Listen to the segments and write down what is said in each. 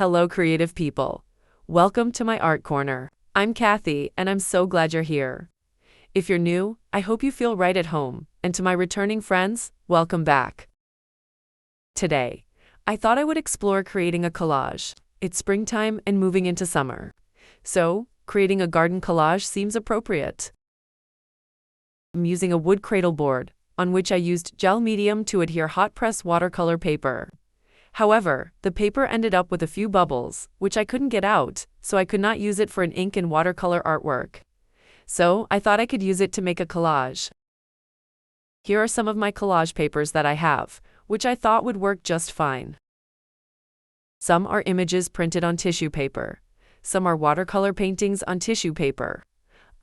Hello, creative people. Welcome to my art corner. I'm Kathy, and I'm so glad you're here. If you're new, I hope you feel right at home, and to my returning friends, welcome back. Today, I thought I would explore creating a collage. It's springtime and moving into summer. So, creating a garden collage seems appropriate. I'm using a wood cradle board, on which I used gel medium to adhere hot press watercolor paper. However, the paper ended up with a few bubbles, which I couldn't get out, so I could not use it for an ink and watercolor artwork. So, I thought I could use it to make a collage. Here are some of my collage papers that I have, which I thought would work just fine. Some are images printed on tissue paper. Some are watercolor paintings on tissue paper.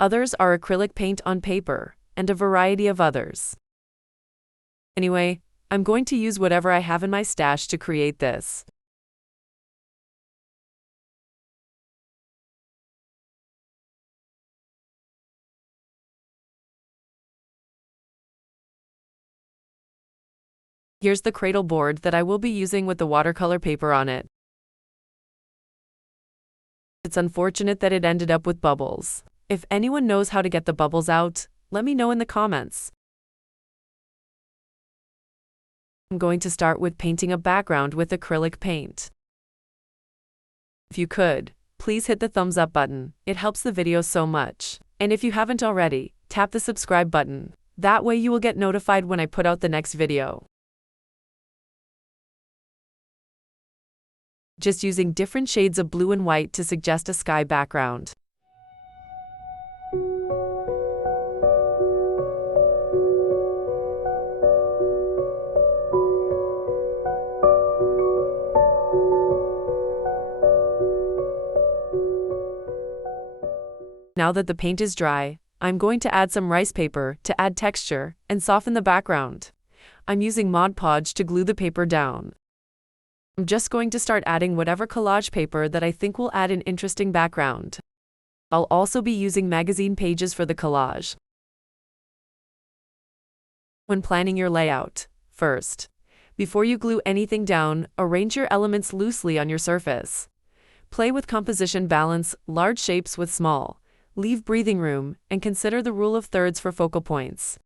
Others are acrylic paint on paper, and a variety of others. Anyway, I'm going to use whatever I have in my stash to create this. Here's the cradle board that I will be using with the watercolor paper on it. It's unfortunate that it ended up with bubbles. If anyone knows how to get the bubbles out, let me know in the comments. I'm going to start with painting a background with acrylic paint. If you could, please hit the thumbs up button. It helps the video so much. And if you haven't already, tap the subscribe button. That way you will get notified when I put out the next video. Just using different shades of blue and white to suggest a sky background. Now that the paint is dry, I'm going to add some rice paper to add texture and soften the background. I'm using Mod Podge to glue the paper down. I'm just going to start adding whatever collage paper that I think will add an interesting background. I'll also be using magazine pages for the collage. When planning your layout, first, before you glue anything down, arrange your elements loosely on your surface. Play with composition balance, large shapes with small. Leave breathing room, and consider the rule of thirds for focal points.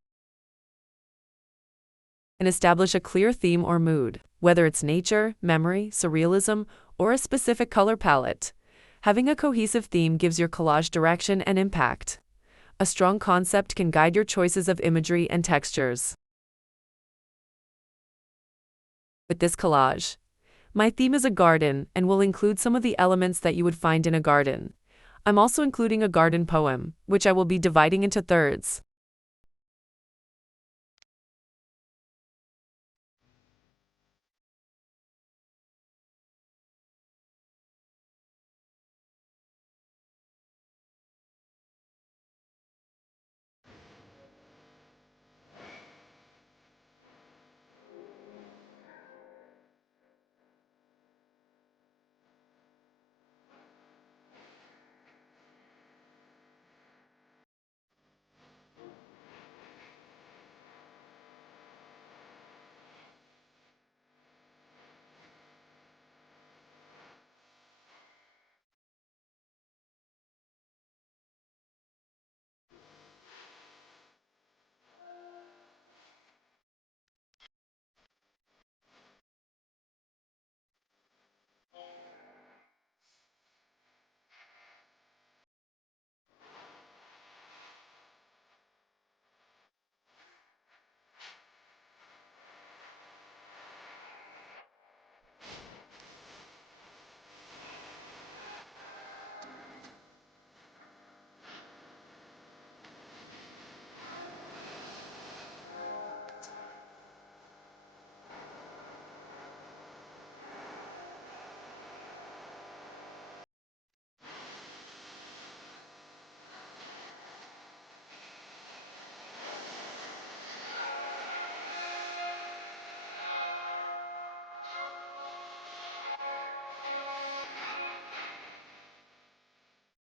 And establish a clear theme or mood, whether it's nature, memory, surrealism, or a specific color palette. Having a cohesive theme gives your collage direction and impact. A strong concept can guide your choices of imagery and textures. With this collage, my theme is a garden and will include some of the elements that you would find in a garden. I'm also including a garden poem, which I will be dividing into thirds.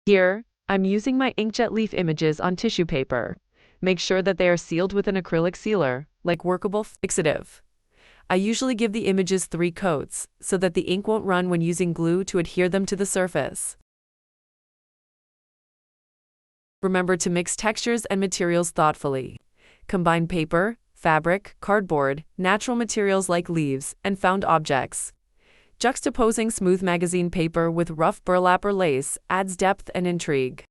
Here, I'm using my inkjet leaf images on tissue paper. Make sure that they are sealed with an acrylic sealer, like workable fixative. I usually give the images 3 coats, so that the ink won't run when using glue to adhere them to the surface. Remember to mix textures and materials thoughtfully. Combine paper, fabric, cardboard, natural materials like leaves, and found objects. Juxtaposing smooth magazine paper with rough burlap or lace adds depth and intrigue.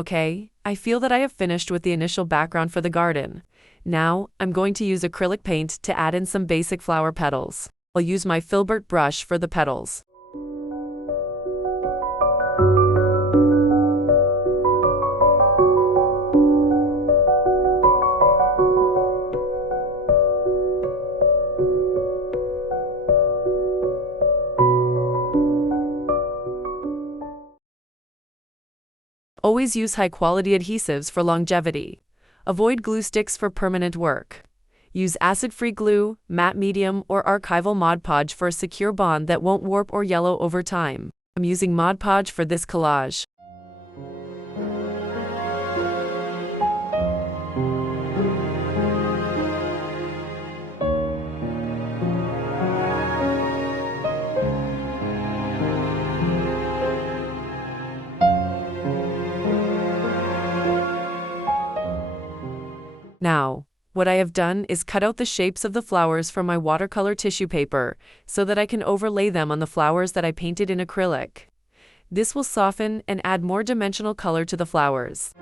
Okay, I feel that I have finished with the initial background for the garden. Now, I'm going to use acrylic paint to add in some basic flower petals. I'll use my filbert brush for the petals. Always use high-quality adhesives for longevity. Avoid glue sticks for permanent work. Use acid-free glue, matte medium, or archival Mod Podge for a secure bond that won't warp or yellow over time. I'm using Mod Podge for this collage. Now, what I have done is cut out the shapes of the flowers from my watercolor tissue paper so that I can overlay them on the flowers that I painted in acrylic. This will soften and add more dimensional color to the flowers.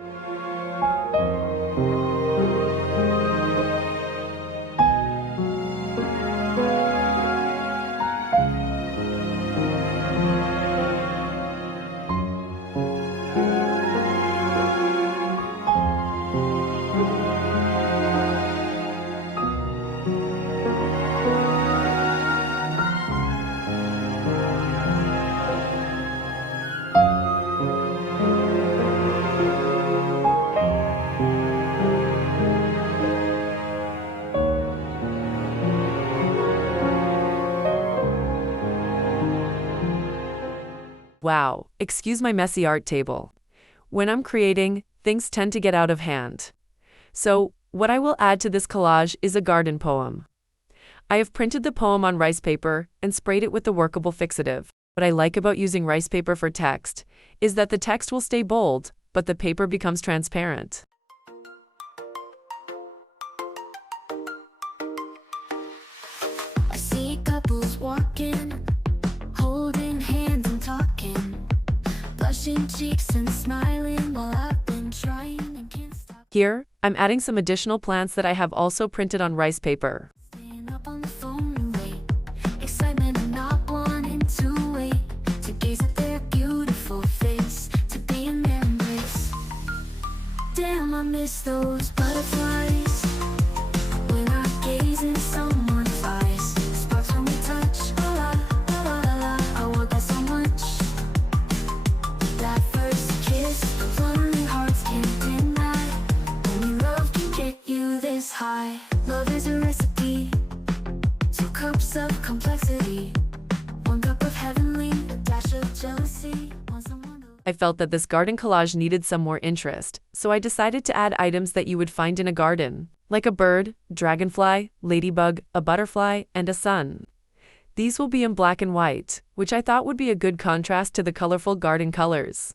Wow, excuse my messy art table. When I'm creating, things tend to get out of hand. So, what I will add to this collage is a garden poem. I have printed the poem on rice paper and sprayed it with the workable fixative. What I like about using rice paper for text is that the text will stay bold, but the paper becomes transparent. I see couples walking, holding hands and talking, blushing cheeks and smiling while I've been trying and can't stop. Here, I'm adding some additional plants that I have also printed on rice paper. Staying up on the phone and wait, excitement and not wanting to wait, to gaze at their beautiful face, to be in their embrace. Damn, I miss those butterflies when I gaze in someone's eyes. Sparks when we touch, la la la la la la. I want that so much. That first kiss, the fluttering hearts can't deny. Only love can get you this high. Love is a recipe, 2 cups of complexity, 1 cup of heavenly, a dash of jealousy. Want someone to I felt that this garden collage needed some more interest, so I decided to add items that you would find in a garden, like a bird, dragonfly, ladybug, a butterfly, and a sun. These will be in black and white, which I thought would be a good contrast to the colorful garden colors.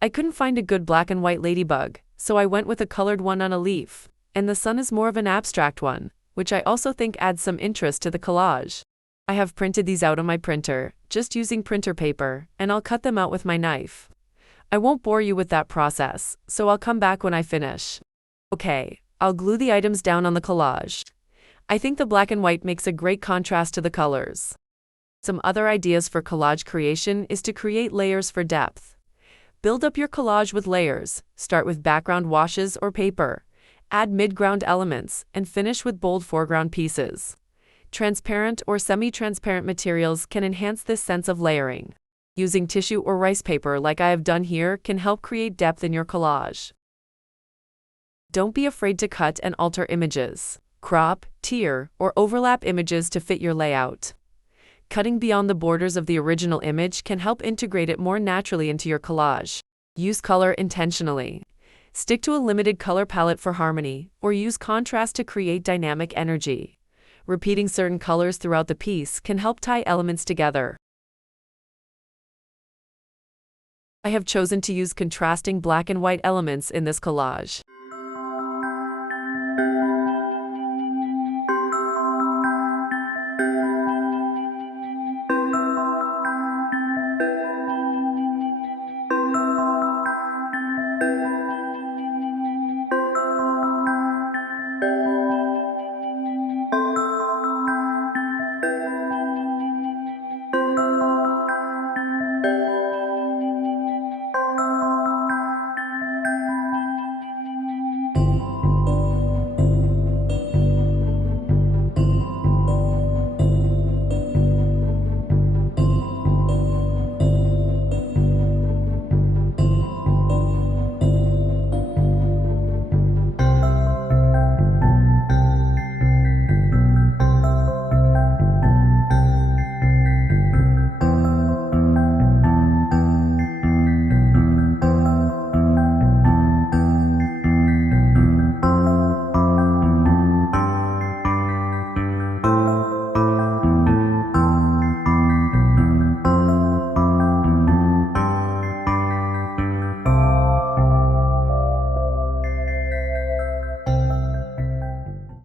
I couldn't find a good black and white ladybug, so I went with a colored one on a leaf, and the sun is more of an abstract one, which I also think adds some interest to the collage. I have printed these out on my printer, just using printer paper, and I'll cut them out with my knife. I won't bore you with that process, so I'll come back when I finish. Okay, I'll glue the items down on the collage. I think the black and white makes a great contrast to the colors. Some other ideas for collage creation is to create layers for depth. Build up your collage with layers. Start with background washes or paper. Add mid-ground elements and finish with bold foreground pieces. Transparent or semi-transparent materials can enhance this sense of layering. Using tissue or rice paper like I have done here can help create depth in your collage. Don't be afraid to cut and alter images. Crop, tear, or overlap images to fit your layout. Cutting beyond the borders of the original image can help integrate it more naturally into your collage. Use color intentionally. Stick to a limited color palette for harmony, or use contrast to create dynamic energy. Repeating certain colors throughout the piece can help tie elements together. I have chosen to use contrasting black and white elements in this collage.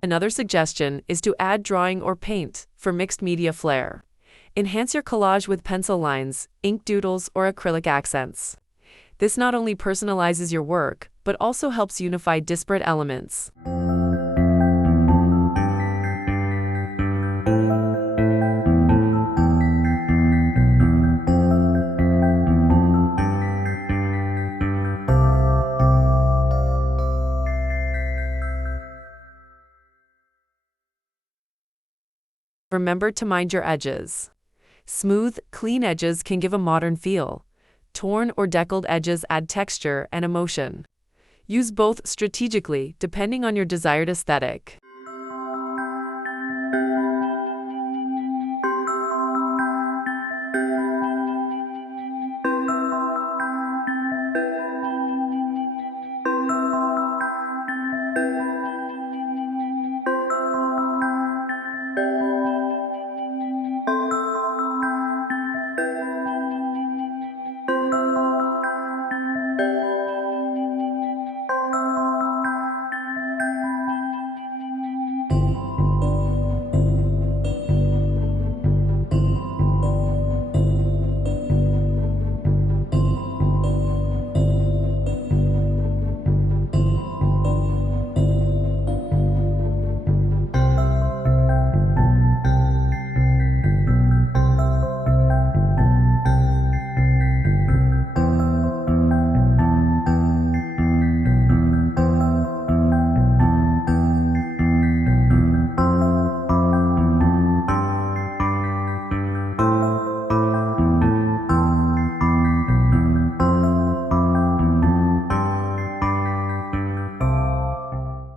Another suggestion is to add drawing or paint for mixed media flair. Enhance your collage with pencil lines, ink doodles, or acrylic accents. This not only personalizes your work, but also helps unify disparate elements. Remember to mind your edges. Smooth, clean edges can give a modern feel. Torn or deckled edges add texture and emotion. Use both strategically depending on your desired aesthetic.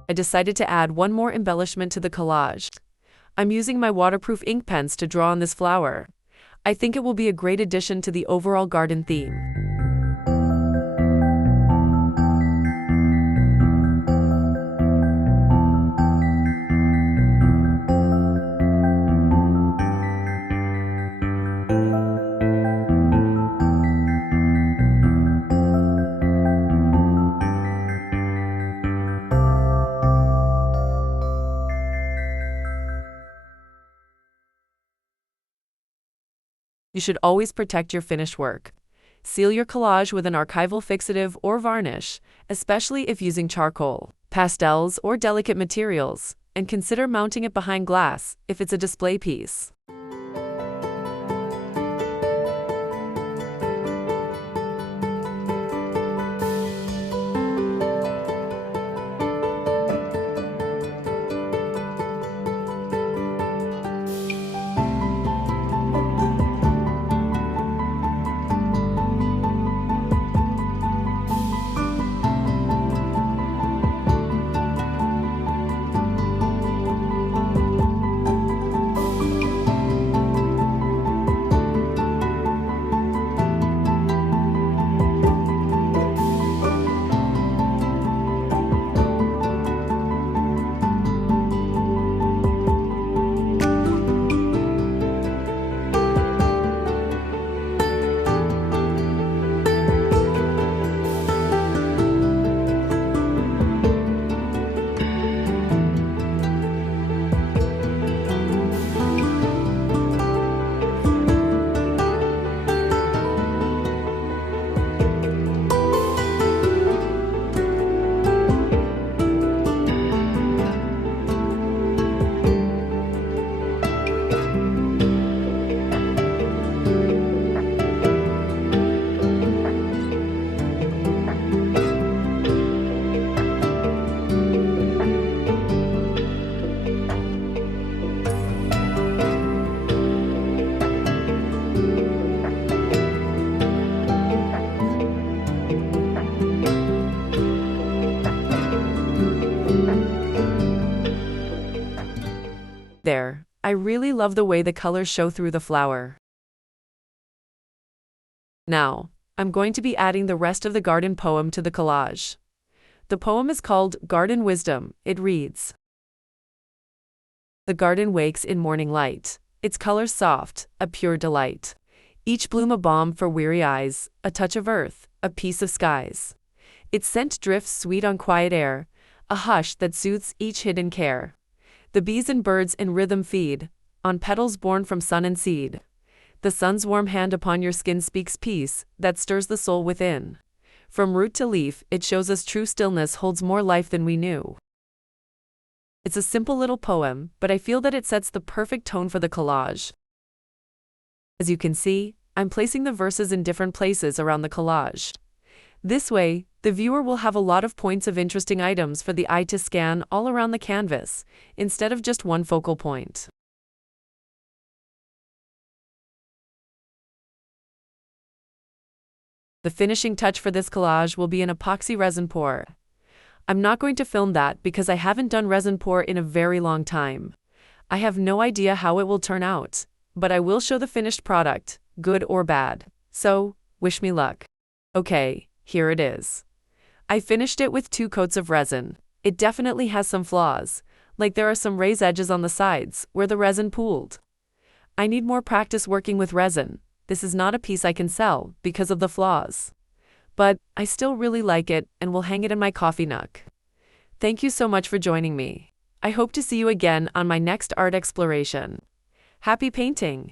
I decided to add one more embellishment to the collage. I'm using my waterproof ink pens to draw on this flower. I think it will be a great addition to the overall garden theme. You should always protect your finished work. Seal your collage with an archival fixative or varnish, especially if using charcoal, pastels, or delicate materials, and consider mounting it behind glass if it's a display piece. I really love the way the colors show through the flower. Now, I'm going to be adding the rest of the garden poem to the collage. The poem is called Garden Wisdom. It reads: The garden wakes in morning light, its colors soft, a pure delight. Each bloom a balm for weary eyes, a touch of earth, a piece of skies. Its scent drifts sweet on quiet air, a hush that soothes each hidden care. The bees and birds in rhythm feed, on petals born from sun and seed. The sun's warm hand upon your skin speaks peace that stirs the soul within. From root to leaf, it shows us true stillness holds more life than we knew. It's a simple little poem, but I feel that it sets the perfect tone for the collage. As you can see, I'm placing the verses in different places around the collage. This way, the viewer will have a lot of points of interesting items for the eye to scan all around the canvas, instead of just one focal point. The finishing touch for this collage will be an epoxy resin pour. I'm not going to film that because I haven't done resin pour in a very long time. I have no idea how it will turn out, but I will show the finished product, good or bad. So, wish me luck. Okay, here it is. I finished it with 2 coats of resin. It definitely has some flaws, like there are some raised edges on the sides where the resin pooled. I need more practice working with resin. This is not a piece I can sell because of the flaws. But I still really like it and will hang it in my coffee nook. Thank you so much for joining me. I hope to see you again on my next art exploration. Happy painting!